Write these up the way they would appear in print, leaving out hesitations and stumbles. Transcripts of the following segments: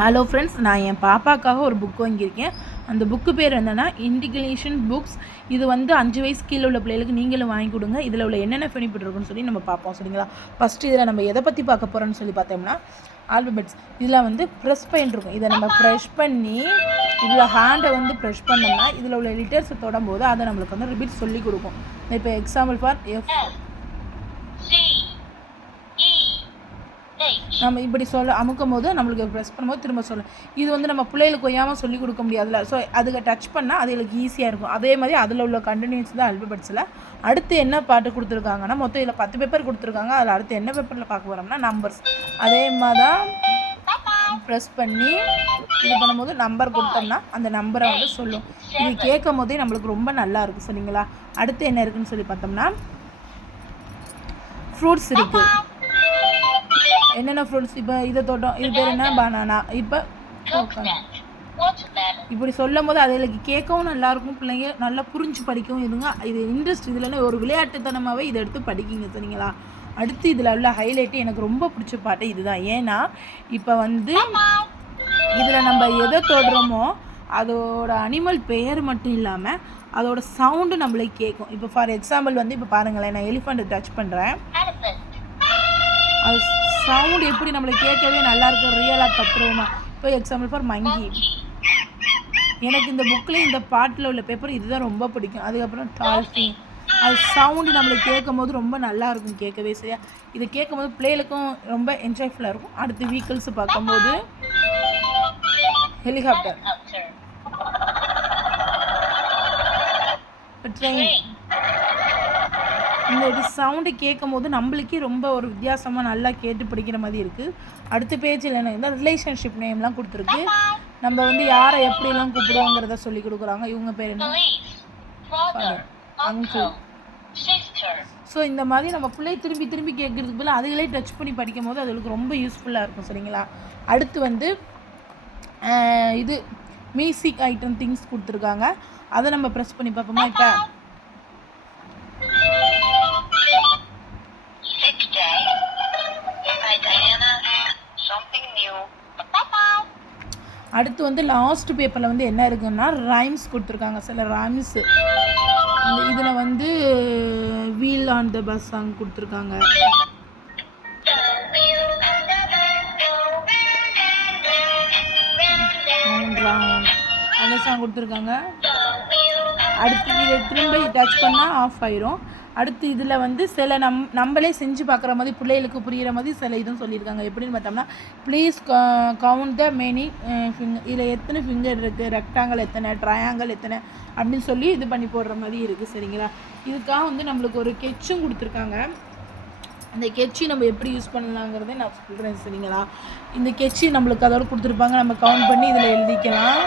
Hello friends, நான் என் பாப்பாக்காக ஒரு book வாங்கியிருக்கேன். அந்த புக்கு பேர் என்னென்னா இன்டிகிலேஷன் புக்ஸ். இது வந்து 5 வயசு கீழே உள்ள பிள்ளைகளுக்கு நீங்களும் வாங்கி கொடுங்க. இதில் உள்ள என்னென்ன பெனிஃபிட் இருக்குன்னு சொல்லி நம்ம பார்ப்போம், சரிங்களா? ஃபஸ்ட்டு இதில் நம்ம எதை பற்றி பார்க்க போகிறோன்னு சொல்லி பார்த்தோம்னா ஆல்பபெட்ஸ். இதில் வந்து ப்ரெஸ் பெயின் இருக்கும். இதை நம்ம ப்ரெஷ் பண்ணி இதில் ஹேண்டை வந்து ப்ரெஷ் பண்ணோம்னா இதில் உள்ள லிட்டர்ஸை தொடும்போது அதை நம்மளுக்கு வந்து ரிப்பீட் சொல்லி கொடுக்கும். இப்போ எக்ஸாம்பிள் ஃபார் எஃப் நம்ம இப்படி அமுக்கும் போது நம்மளுக்கு ப்ரெஸ் பண்ணும்போது திரும்ப சொல்லும். இது வந்து நம்ம பிள்ளைகளுக்கு கொய்யாமல் சொல்லிக் கொடுக்க முடியாதுல்ல. ஸோ அதுக்கு டச் பண்ணால் அதுகளுக்கு ஈஸியாக இருக்கும். அதே மாதிரி அதில் உள்ள கண்டினியூஸ் தான் ஆல்பபெட்ஸில். அடுத்து என்ன பாட்டு கொடுத்துருக்காங்கன்னா மொத்தம் இதில் 10 பேப்பர் கொடுத்துருக்காங்க. அதில் அடுத்து என்ன பேப்பரில் பார்க்க போகிறோம்னா நம்பர்ஸ். அதே மாதிரி தான் ப்ரெஸ் பண்ணி இது பண்ணும்போது நம்பர் கொடுத்தோம்னா அந்த நம்பரை வந்து சொல்லும். இது கேட்கும் போதே நம்மளுக்கு ரொம்ப நல்லா இருக்கும், சரிங்களா? அடுத்து என்ன இருக்குதுன்னு சொல்லி பார்த்தோம்னா ஃப்ரூட்ஸ் இருக்குது. என்னென்ன ஃப்ரூட்ஸ்? இப்போ இதை தொட்டோம், இது பேர் என்ன? பனானா. இப்போ இப்படி சொல்லும் போது அதுகளுக்கு கேட்கவும் நல்லாயிருக்கும், பிள்ளைங்க நல்லா புரிஞ்சு படிக்கவும் இதுங்க. இது இன்ட்ரெஸ்ட் இதில் ஒரு விளையாட்டுத்தனமாகவே இதை எடுத்து படிக்கிங்க, சரிங்களா? அடுத்து இதில் உள்ள ஹைலைட்டு எனக்கு ரொம்ப பிடிச்ச பாட்டு இதுதான். ஏன்னா இப்போ வந்து இதில் நம்ம எதை தொடுறோமோ அதோட அனிமல் பெயர் மட்டும் இல்லாமல் அதோட சவுண்டு நம்மளுக்கு கேட்கும். இப்போ ஃபார் எக்ஸாம்பிள் வந்து இப்போ பாருங்களேன், நான் எலிஃபண்ட் டச் பண்ணுறேன். அது சவுண்ட் எப்படி நம்மளுக்கு கேட்கவே நல்லா இருக்கும், ரியலாக கத்துருவோமா. இப்போ எக்ஸாம்பிள் ஃபார் மங்கி. எனக்கு இந்த புக்கில் இந்த பாட்டில் உள்ள பேப்பர் இதுதான் ரொம்ப பிடிக்கும். அதுக்கப்புறம் டால்ஃபின். அது சவுண்டு நம்மளுக்கு கேட்கும் போது ரொம்ப நல்லாயிருக்கும், கேட்கவே சரியா. இதை கேட்கும் போது பிள்ளைகளுக்கும் ரொம்ப என்ஜாய்ஃபுல்லாக இருக்கும். அடுத்து வீக்கிள்ஸ் பார்க்கும்போது ஹெலிகாப்டர், இப்போ ட்ரெயின். இந்த சவுண்டு கேட்கும் போது நம்மளுக்கே ரொம்ப ஒரு வித்தியாசமாக நல்லா கேட்டு படிக்கிற மாதிரி இருக்குது. அடுத்த பேஜில் என்ன ரிலேஷன்ஷிப் நேம்லாம் கொடுத்துருக்கு. நம்ம வந்து யாரை எப்படிலாம் கூப்பிடுவோங்கிறத சொல்லி கொடுக்குறாங்க. இவங்க பேர் என்ன? அங்கிள். ஸோ இந்த மாதிரி நம்ம பிள்ளை திரும்பி திரும்பி கேட்குறதுக்கு பதில் அதுகளே டச் பண்ணி படிக்கும் போது அதுகளுக்கு ரொம்ப யூஸ்ஃபுல்லாக இருக்கும், சரிங்களா? அடுத்து வந்து இது மியூசிக் ஐட்டம் திங்ஸ் கொடுத்துருக்காங்க. அதை நம்ம ப்ரெஸ் பண்ணி பார்ப்போமா? இப்போ அடுத்து வந்து லாஸ்ட் பேப்பரில் வந்து என்ன இருக்குன்னா ரைம்ஸ் கொடுத்துருக்காங்க. சில ரைம்ஸு இதில் வந்து wheel on the bus song கொடுத்துருக்காங்க. அந்த சாங் கொடுத்துருக்காங்க. அடுத்து இதை திரும்ப டச் பண்ணால் ஆஃப் ஆயிரும். அடுத்து இதில் வந்து சில நம்மளே செஞ்சு பார்க்குற மாதிரி பிள்ளைகளுக்கு புரிகிற மாதிரி சில இதுவும் சொல்லியிருக்காங்க. எப்படின்னு பார்த்தோம்னா please count the many finger. இதில் எத்தனை ஃபிங்கர் இருக்குது, ரெக்டாங்கிள் எத்தனை, ட்ரையாங்கிள் எத்தனை அப்படின்னு சொல்லி இது பண்ணி போடுற மாதிரி இருக்குது, சரிங்களா? இதுக்காக வந்து நம்மளுக்கு ஒரு கெச்சும் கொடுத்துருக்காங்க. அந்த கெச்சி நம்ம எப்படி யூஸ் பண்ணலாங்கிறதே நான் சொல்கிறேன், சரிங்களா? இந்த கெச்சி நம்மளுக்கு அதோடு கொடுத்துருப்பாங்க. நம்ம கவுண்ட் பண்ணி இதில் எழுதிக்கலாம்.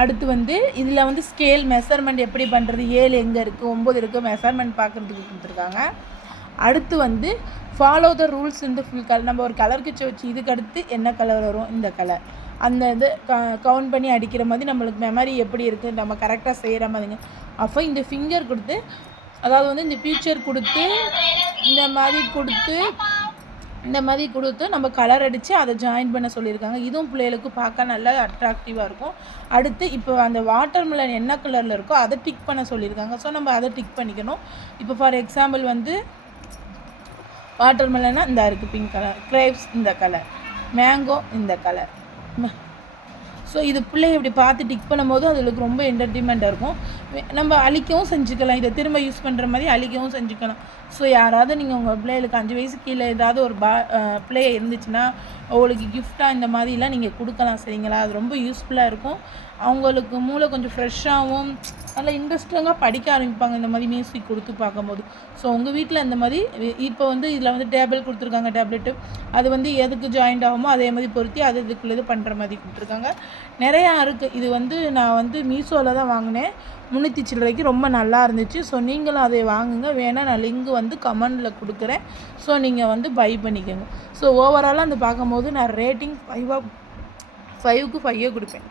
அடுத்து வந்து இதில் வந்து ஸ்கேல் மெஷர்மெண்ட் எப்படி பண்ணுறது, 7 எங்கே இருக்குது, 9 இருக்குது, மெஷர்மெண்ட் பார்க்குறதுக்கு கொடுத்துருக்காங்க. அடுத்து வந்து ஃபாலோ த ரூல்ஸ் இந்த ஃபுல் கலர். நம்ம ஒரு கலர் கிச்சை வச்சு இதுக்கு அடுத்து என்ன கலர் வரும், இந்த கலர், அந்த இது கவுண்ட் பண்ணி அடிக்கிற மாதிரி நம்மளுக்கு மெமரி எப்படி இருக்குது, நம்ம கரெக்டாக செய்கிற மாதிரிங்க. அப்போ இந்த ஃபிங்கர் கொடுத்து, அதாவது வந்து இந்த பிக்சர் கொடுத்து இந்த மாதிரி கொடுத்து நம்ம கலர் அடித்து அதை ஜாயின் பண்ண சொல்லியிருக்காங்க. இதுவும் பிள்ளைகளுக்கு பார்க்க நல்லா அட்ராக்டிவாக இருக்கும். அடுத்து இப்போ அந்த வாட்டர்மெலன் என்ன கலரில் இருக்கோ அதை டிக் பண்ண சொல்லியிருக்காங்க. ஸோ நம்ம அதை டிக் பண்ணிக்கணும். இப்போ ஃபார் எக்ஸாம்பிள் வந்து வாட்டர்மெலன்னா இந்த இருக்குது பிங்க் கலர், கிரேப்ஸ் இந்த கலர், மேங்கோ இந்த கலர். ஸோ இது பிள்ளைங்க இப்படி பார்த்து டிக் பண்ணும்போது அதுகளுக்கு ரொம்ப என்டர்டெயின்மெண்ட்டாக இருக்கும். நம்ம அழிக்கவும் செஞ்சுக்கலாம், இதை திரும்ப யூஸ் பண்ணுற மாதிரி அழிக்கவும் செஞ்சுக்கலாம். ஸோ யாராவது நீங்கள் உங்கள் பிள்ளைகளுக்கு 5 வயசு கீழே ஏதாவது ஒரு பிள்ளை இருந்துச்சுன்னா அவங்களுக்கு கிஃப்டாக இந்த மாதிரிலாம் நீங்கள் கொடுக்கலாம், சரிங்களா? அது ரொம்ப யூஸ்ஃபுல்லாக இருக்கும். அவங்களுக்கு மூளை கொஞ்சம் ஃப்ரெஷ்ஷாகவும் நல்லா இன்ட்ரெஸ்டிங்காக படிக்க ஆரம்பிப்பாங்க இந்த மாதிரி மியூசிக் கொடுத்து பார்க்கும்போது. ஸோ உங்கள் வீட்டில் இந்த மாதிரி இப்போ வந்து இதில் வந்து டேபிள் கொடுத்துருக்காங்க, டேப்லெட்டு. அது வந்து எதுக்கு ஜாயிண்ட் ஆகுமோ அதே மாதிரி பொருத்தி அது இதுக்குள்ளே இது பண்ணுற மாதிரி கொடுத்துருக்காங்க. நிறையா இருக்குது. இது வந்து நான் வந்து மீஷோவில் தான் வாங்கினேன், 300 சில்லறைக்கு. ரொம்ப நல்லா இருந்துச்சு. ஸோ நீங்களும் அதை வாங்குங்க. வேணால் நான் லிங்க் வந்து கமெண்டில் கொடுக்குறேன். ஸோ நீங்கள் வந்து பை பண்ணிக்கோங்க. ஸோ ஓவராலாக அந்த பார்க்கும்போது நான் ரேட்டிங் 5க்கு 5 கொடுப்பேன்.